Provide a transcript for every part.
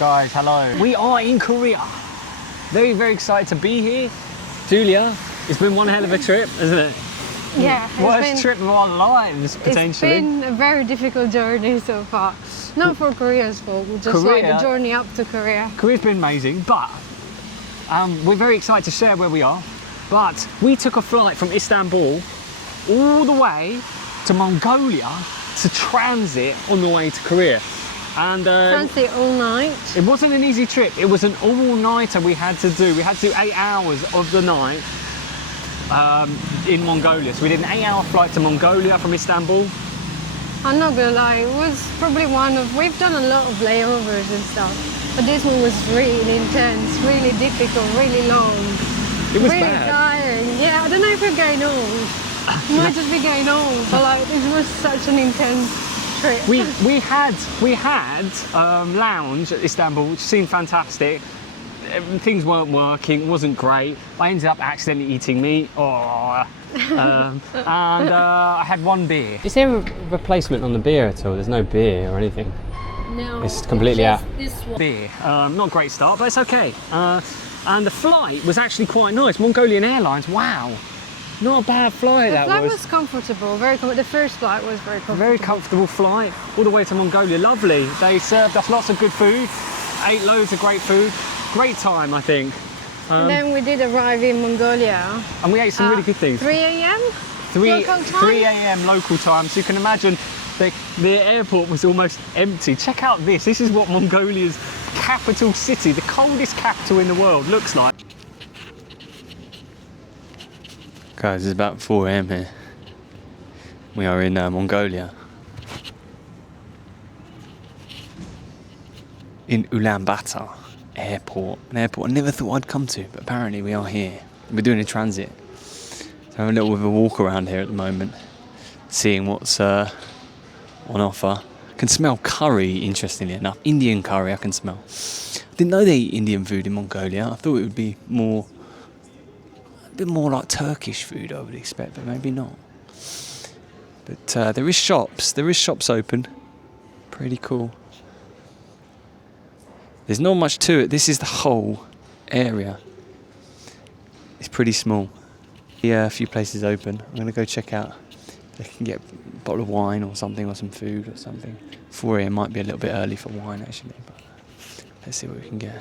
Guys, hello. We are in Korea. Very, very excited to be here. Julia, it's been one hell of a trip, isn't it? Yeah. Worst trip of our lives, potentially. It's been a very difficult journey so far. Not for Korea's fault, just like the journey up to Korea. Korea's been amazing, but we're very excited to share where we are. But we took a flight from Istanbul all the way to Mongolia to transit on the way to Korea. And transit all night. It wasn't an easy trip. It was an all-nighter we had to do. We had to do 8 hours of the night in Mongolia. So we did an 8-hour flight to Mongolia from Istanbul. I'm not gonna lie, it was probably we've done a lot of layovers and stuff, but this one was really intense, really difficult, really long. It was really bad. Tiring. Yeah, I don't know if we're getting old. We might just be getting old, but like it was such an intense trip. We had lounge at Istanbul, which seemed fantastic. Things weren't working, wasn't great. I ended up accidentally eating meat. And I had one beer. Is there a replacement on the beer at all? There's no beer or anything. No, it's completely out. This one. Beer. Not a great start, but it's okay. And the flight was actually quite nice. Mongolian Airlines, wow. Not a bad flight that was. The flight was comfortable, the first flight was very comfortable. Very comfortable flight, all the way to Mongolia, lovely. They served us lots of good food, ate loads of great food. Great time, I think. And then we did arrive in Mongolia. And we ate some really good things. 3 a.m. 3 a.m. local time, so you can imagine the airport was almost empty. Check out this. This is what Mongolia's capital city, the coldest capital in the world, looks like. Guys, it's about 4 a.m. here. We are in Mongolia. In Ulaanbaatar airport, an airport I never thought I'd come to, but apparently we are here. We're doing a transit. So I'm a little bit of a walk around here at the moment, seeing what's on offer. I can smell curry, interestingly enough. Indian curry I can smell. I didn't know they eat Indian food in Mongolia. I thought it would be a bit more like Turkish food, I would expect, but maybe not. But there is shops open. Pretty cool. There's not much to it. This is the whole area. It's pretty small. Yeah, a few places open. I'm gonna go check out if I can get a bottle of wine or something, or some food or something. 4 a.m. might be a little bit early for wine actually, but let's see what we can get.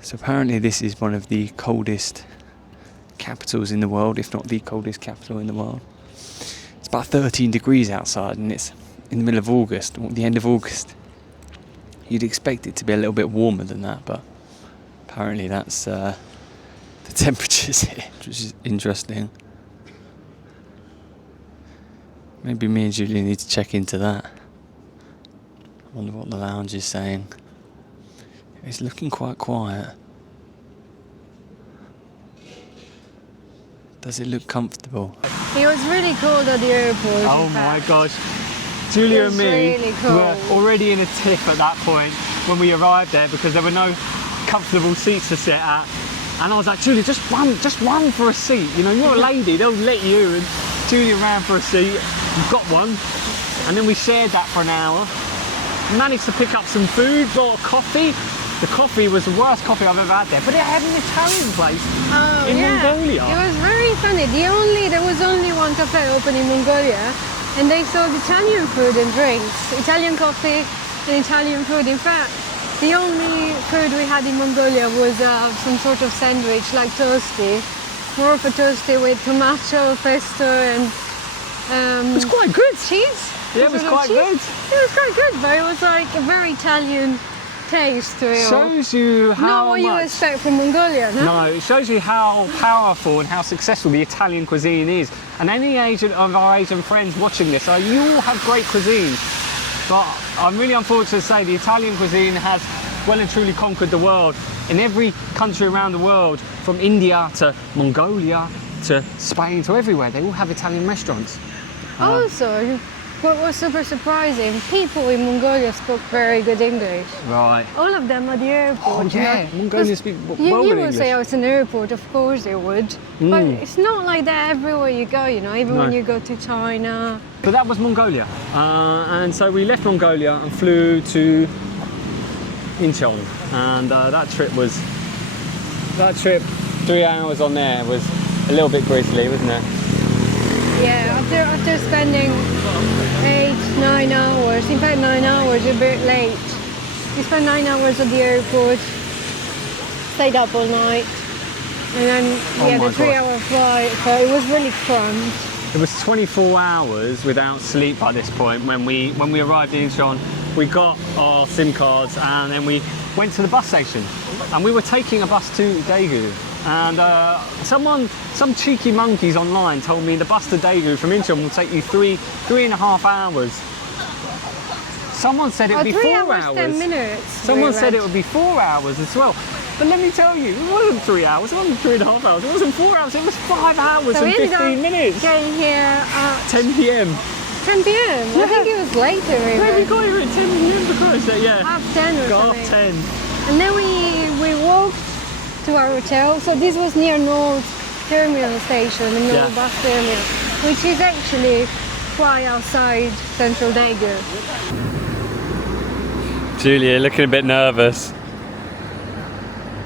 So apparently this is one of the coldest capitals in the world, if not the coldest capital in the world. It's about 13 degrees outside and it's in the middle of August, or the end of August. You'd expect it to be a little bit warmer than that, but apparently that's the temperatures here, which is interesting. Maybe me and Julie need to check into that. I wonder what the lounge is saying. It's looking quite quiet. Does it look comfortable? It was really cold at the airport. Oh my gosh. Julia and me really were already in a tiff at that point when we arrived there because there were no comfortable seats to sit at. And I was like, Julia, just run for a seat. You know, you're a lady, they'll let you. And Julia ran for a seat, got one. And then we shared that for an hour. Managed to pick up some food, bought a coffee. The coffee was the worst coffee I've ever had there, but it had an Italian place in Mongolia. It was very funny. There was only one cafe open in Mongolia, and they sold Italian food and drinks, Italian coffee and Italian food. In fact, the only food we had in Mongolia was some sort of sandwich, like toasty, more of a toasty with tomato, pesto, and it was quite good. Cheese. Yeah, it was quite good. It was quite good, but it was like a very Italian taste to it. Shows you how not what you expect from Mongolia, no? No, it shows you how powerful and how successful the Italian cuisine is. And any of our Asian friends watching this, you all have great cuisines. But I'm really unfortunate to say the Italian cuisine has well and truly conquered the world. In every country around the world, from India to Mongolia to Spain to everywhere, they all have Italian restaurants. Also, what was super surprising, people in Mongolia spoke very good English. Right. All of them at the airport. Oh, yeah, Mongolians speak well You good would say, English. oh, it's an airport, of course they would. But it's not like that everywhere you go, you know, even No. when you go to China. But that was Mongolia. And so we left Mongolia and flew to Incheon. And that trip, 3 hours on there was a little bit grisly, wasn't it? Yeah, after spending 8-9 hours, in fact 9 hours, a bit late. We spent 9 hours at the airport, stayed up all night, and then we had a 3-hour flight, so it was really cramped. It was 24 hours without sleep at this point when we arrived in Incheon. We got our SIM cards and then we went to the bus station, and we were taking a bus to Daegu. And some cheeky monkeys online told me the bus to Daegu from Incheon will take you three and a half hours. Someone said it would be 3 4 hours, hours. 10 minutes. Someone said it would be 4 hours as well. But let me tell you, it wasn't 3 hours, it wasn't 3.5 hours, it wasn't 4 hours, it was 5 hours So and we ended 15 up minutes. getting here at 10 p.m. 10 p.m. I think it was later even. No, we got here at 10 p.m. because yeah. Half 10 or Got something. off 10. And then we walked to our hotel. So this was near North Terminal Station, the North Bus Terminal, which is actually quite outside central Daegu. Julia, looking a bit nervous.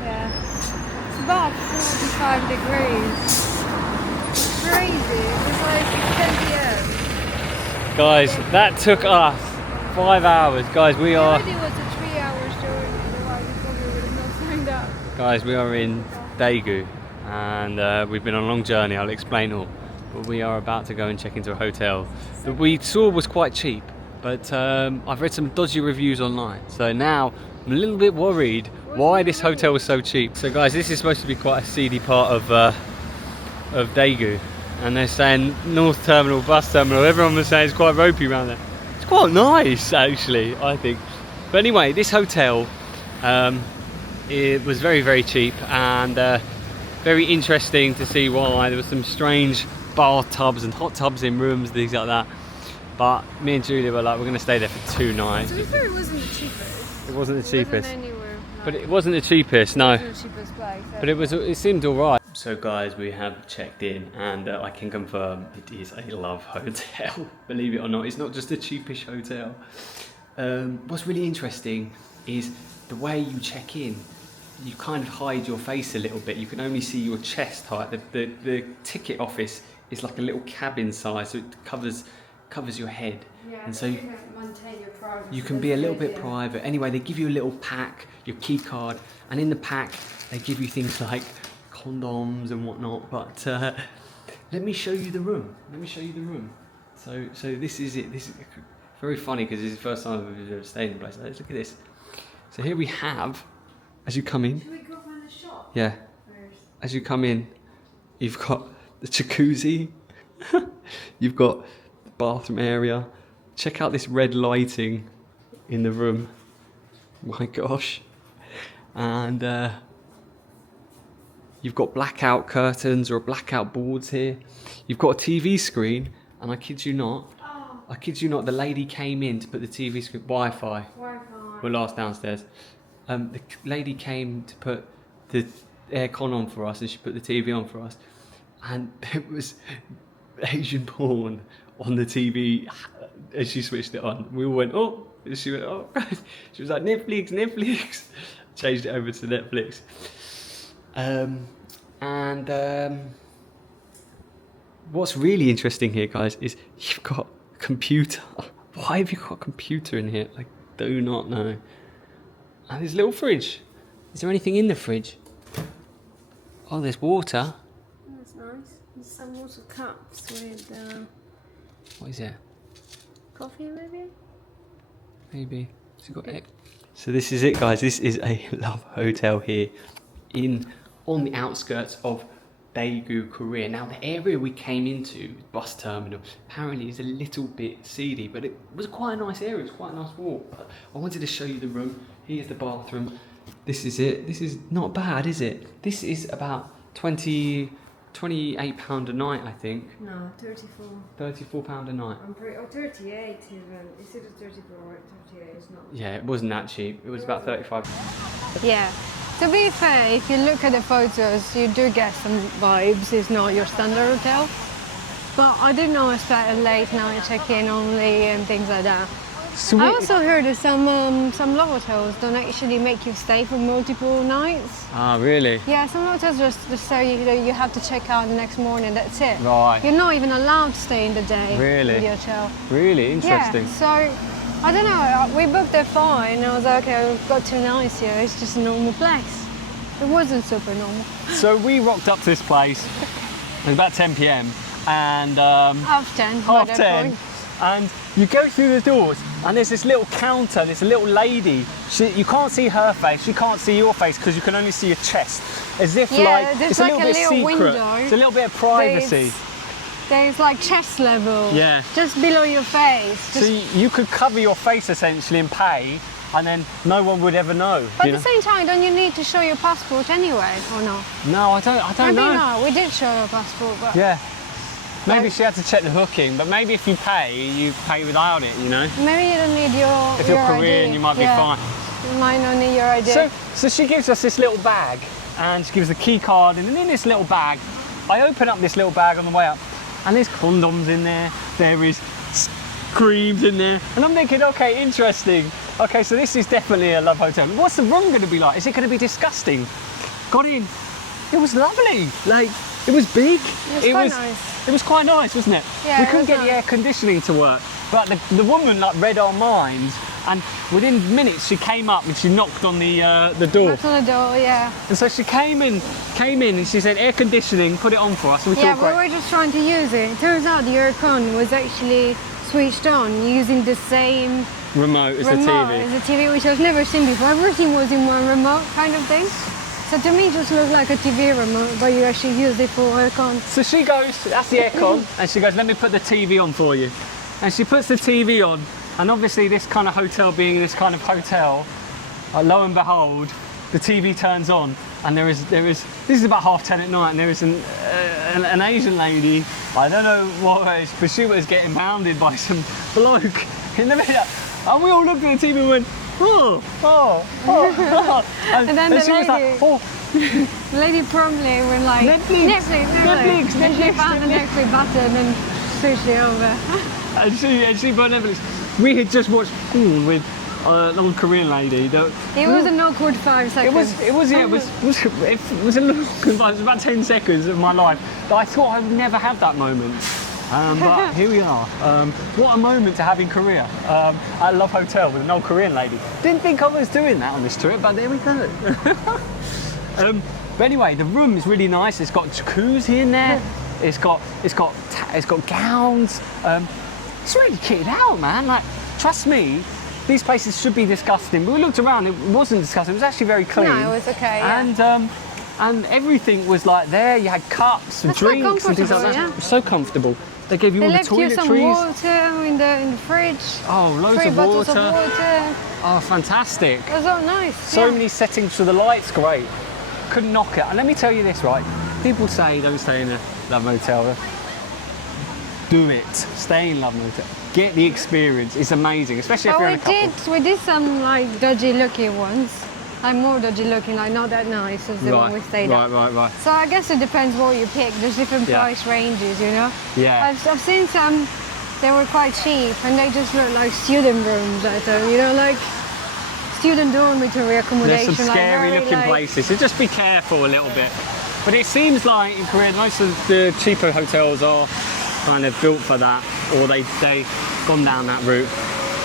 Yeah. It's about 45 degrees. It's crazy. It was like 10 p.m. Guys, that took us 5 hours. Guys, we It are... already was a 3-hour journey, otherwise we probably would have not signed up. Guys, we are in Daegu and we've been on a long journey, I'll explain all. But we are about to go and check into a hotel that we saw was quite cheap, but I've read some dodgy reviews online. So now I'm a little bit worried why this hotel was so cheap. So guys, this is supposed to be quite a seedy part of Daegu. And they're saying North Terminal, Bus Terminal, everyone was saying it's quite ropey around there. It's quite nice actually, I think. But anyway, this hotel, it was very, very cheap and very interesting to see why. There was some strange bathtubs and hot tubs in rooms, things like that. But me and Julia were like, we're going to stay there for 2 nights. To be fair, it wasn't the cheapest. It wasn't the cheapest. It wasn't anywhere. But it wasn't the cheapest, no. It wasn't the cheapest place. But it seemed alright. So guys, we have checked in and I can confirm it is a love hotel. Believe it or not, it's not just a cheapish hotel. What's really interesting is the way you check in. You kind of hide your face a little bit. You can only see your chest height. The ticket office is like a little cabin size, so it covers your head. Yeah, and so maintain your privacy. you can be a little bit private. Anyway, they give you a little pack, your key card, and in the pack they give you things like condoms and whatnot. But let me show you the room. So this is it. This is very funny because this is the first time we've ever stayed in a place. Let's look at this. So here we have, as you come in. Should we go find a shop? Yeah. First? As you come in, you've got the jacuzzi. You've got the bathroom area. Check out this red lighting in the room. My gosh. And you've got blackout curtains or blackout boards here. You've got a TV screen, and I kid you not, the lady came in to put the TV screen, Wi-Fi. We're last downstairs. The lady came to put the aircon on for us, and she put the TV on for us. And it was Asian porn on the TV as she switched it on. We all went, oh, and she went, oh. She was like, Netflix. Changed it over to Netflix. What's really interesting here, guys, is you've got a computer. Why have you got a computer in here? I do not know. And there's a little fridge. Is there anything in the fridge? Oh, there's water. That's nice. There's some water cups with What is it? coffee, maybe? Maybe. So this is it, guys. This is a love hotel here on the outskirts of Daegu, Korea. Now, the area we came into, bus terminal, apparently is a little bit seedy, but it was quite a nice area. It was quite a nice walk. But I wanted to show you the room. Here's the bathroom. This is it. This is not bad, is it? This is about 20 £28 a night, I think. No, 34. £34 a night. I'm pretty, or 38 even. Is it a 34 or 38? It's not. Yeah, it wasn't that cheap. It was about 35. Yeah. To be fair, if you look at the photos, you do get some vibes. It's not your standard hotel. But I didn't know expect a late night check-in only and things like that. So I also heard that some low hotels don't actually make you stay for multiple nights. Ah, really? Yeah, some hotels just say you have to check out the next morning, that's it. Right. You're not even allowed to stay in the day Really? in the hotel. Really? Interesting. Yeah, so, I don't know, we booked there fine and I was like, okay, we've got 2 nights here, it's just a normal place. It wasn't super normal. So we rocked up to this place, it was about 10 p.m. and... Half 10 by that 10. point. And you go through the doors and there's this little counter, there's a little lady. You can't see her face, she can't see your face because you can only see your chest. As if like, there's it's like a little bit secret. window. It's a little bit of privacy. There's like chest level. Yeah. Just below your face. So you could cover your face essentially and pay and then no one would ever know. But at the same time, don't you need to show your passport anyway, or not? No, I don't Maybe know. not. We did show our passport, but... Yeah. Maybe she had to check the hooking, but maybe if you pay without it, you know? Maybe you don't need your If you're your Korean, ID. you might be fine. You might not need your ID. So she gives us this little bag, and she gives the key card, and in this little bag, I open up this little bag on the way up, and there's condoms in there, there is creams in there, and I'm thinking, okay, interesting. Okay, so this is definitely a love hotel. What's the room going to be like? Is it going to be disgusting? Got in, it was lovely. Like, it was big. It was quite nice. It was quite nice, wasn't it? Yeah, we it couldn't was get the nice. air conditioning to work, but the woman like read our minds, and within minutes she came up and she knocked on the door. Knocked on the door, yeah. And so she came in and she said, air conditioning, put it on for us. And we Yeah, thought, we great. were just trying to use it. It turns out the aircon was actually switched on using the same Remote as remote the TV. as the TV, which I've never seen before. Everything was in one remote kind of thing. So to me it just looked like a TV remote, but you actually used it for aircon. So she goes, that's the aircon, and she goes, let me put the TV on for you. And she puts the TV on, and obviously this kind of hotel being this kind of hotel, lo and behold, the TV turns on, and there is this is about 10:30 at night, and there is an Asian lady, I don't know what it is, but she was getting pounded by some bloke in the middle. And we all looked at the TV and went, oh. And then the she was like, lady- oh. The lady promptly went like, Netflix. Then she found the Netflix button and switched it over. And she bought Netflix. We had just watched porn with an old Korean lady. It was an awkward 5 seconds. It was about 10 seconds of my life that I thought I would never have that moment. But here we are. What a moment to have in Korea. At Love Hotel with an old Korean lady. Didn't think I was doing that on this trip, but there we go. But anyway, the room is really nice. It's got jacuzzi in there. It's got gowns. It's really kitted out, man. Like, trust me, these places should be disgusting. But we looked around, it wasn't disgusting. It was actually very clean. No, it was okay, yeah. And everything was like there. You had cups and That's quite drinks and things like that. comfortable, yeah. It was so comfortable. They gave you They all the left you some toiletries. water in the fridge. Oh, loads 3 of bottles water. of water. Oh, fantastic. It was all nice. So yeah. many settings for the lights, great. Couldn't knock it. And let me tell you this, right? People say don't stay in a love motel. Do it. Stay in love motel. Get the experience. It's amazing, especially if But you're in a couple. we did some like dodgy looking ones. Like more dodgy looking, like not that nice as the one we stayed at. Right. So I guess it depends what you pick. There's different Yeah. price ranges, you know? Yeah. I've seen some, they were quite cheap and they just look like student rooms, you know, like student dormitory accommodation. There's some like scary very, looking like- places, so just be careful a little bit. But it seems like in Korea, most of the cheaper hotels are kind of built for that, or they've gone down that route.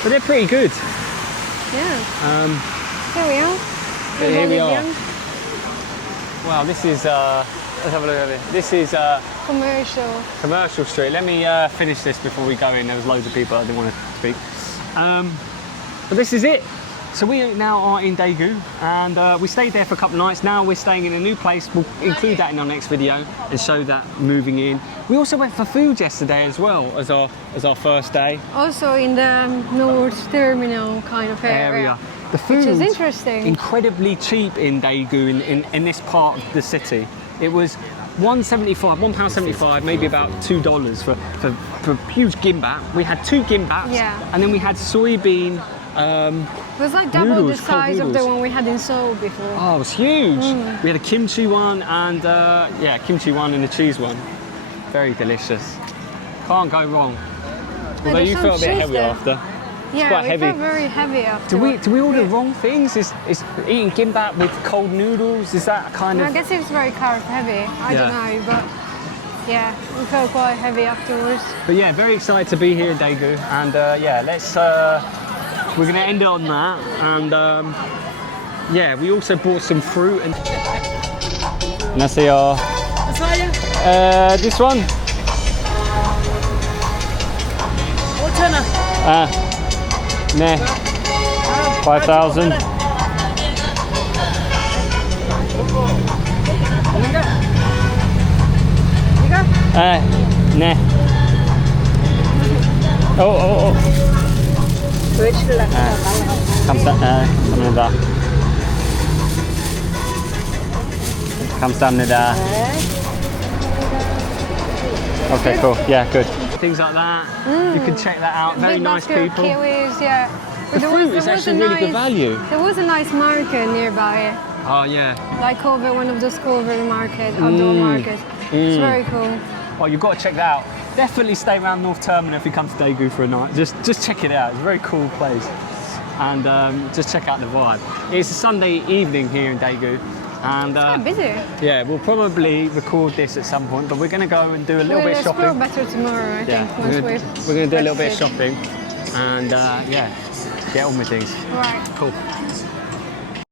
But they're pretty good. Yeah. Here we are. Here we are. Young. Wow, this is, let's have a look over here. This is Commercial. Commercial Street. Let me finish this before we go in. There was loads of people I didn't want to speak. But this is it. So we now are in Daegu, and we stayed there for a couple of nights. Now we're staying in a new place. We'll include that in our next video and show that moving in. We also went for food yesterday as well as our first day. Also in the North Terminal kind of area. The food Which is interesting. incredibly cheap in Daegu in this part of the city. It was £1.75, maybe about $2 for huge gimbap. We had 2 gimbaps, Yeah. and then we had soybean. It was like double Noodles, the cold size of the noodles. one we had in Seoul before. Oh, it was huge. We had a kimchi one and kimchi one and a cheese one. Very delicious. Can't go wrong. Although there's you some felt a bit cheese heavy there. after. Yeah, quite we heavy. felt very heavy after. Did we order the wrong things? Is eating gimbap with cold noodles? Is that kind I of? guess it was very carb heavy. I don't know, but yeah, we felt quite heavy afterwards. But yeah, very excited to be here in Daegu, and let's. We're gonna end it on that, and we also bought some fruit and. 안녕하세요. This one. 5,000원. 네. 5,000. 네. 오. 감사합니다. 감사합니다. Okay, cool. Yeah, good. Things like that. You can check that out. Very Big nice basket of people. kiwis, yeah. The fruit is actually really good value. There was a nice market nearby, Oh yeah. like over one of those covered market, outdoor markets. It's very cool. Well, you've got to check that out. Definitely stay around North Terminal if you come to Daegu for a night. Just check it out. It's a very cool place. And just check out the vibe. It's a Sunday evening here in Daegu. And Quite busy. yeah, we'll probably record this at some point, but we're going to go and do a little bit of We'll explore shopping. better tomorrow, I think, once we're we've going to do a little bit of rested. shopping and get on with things. Right. Cool.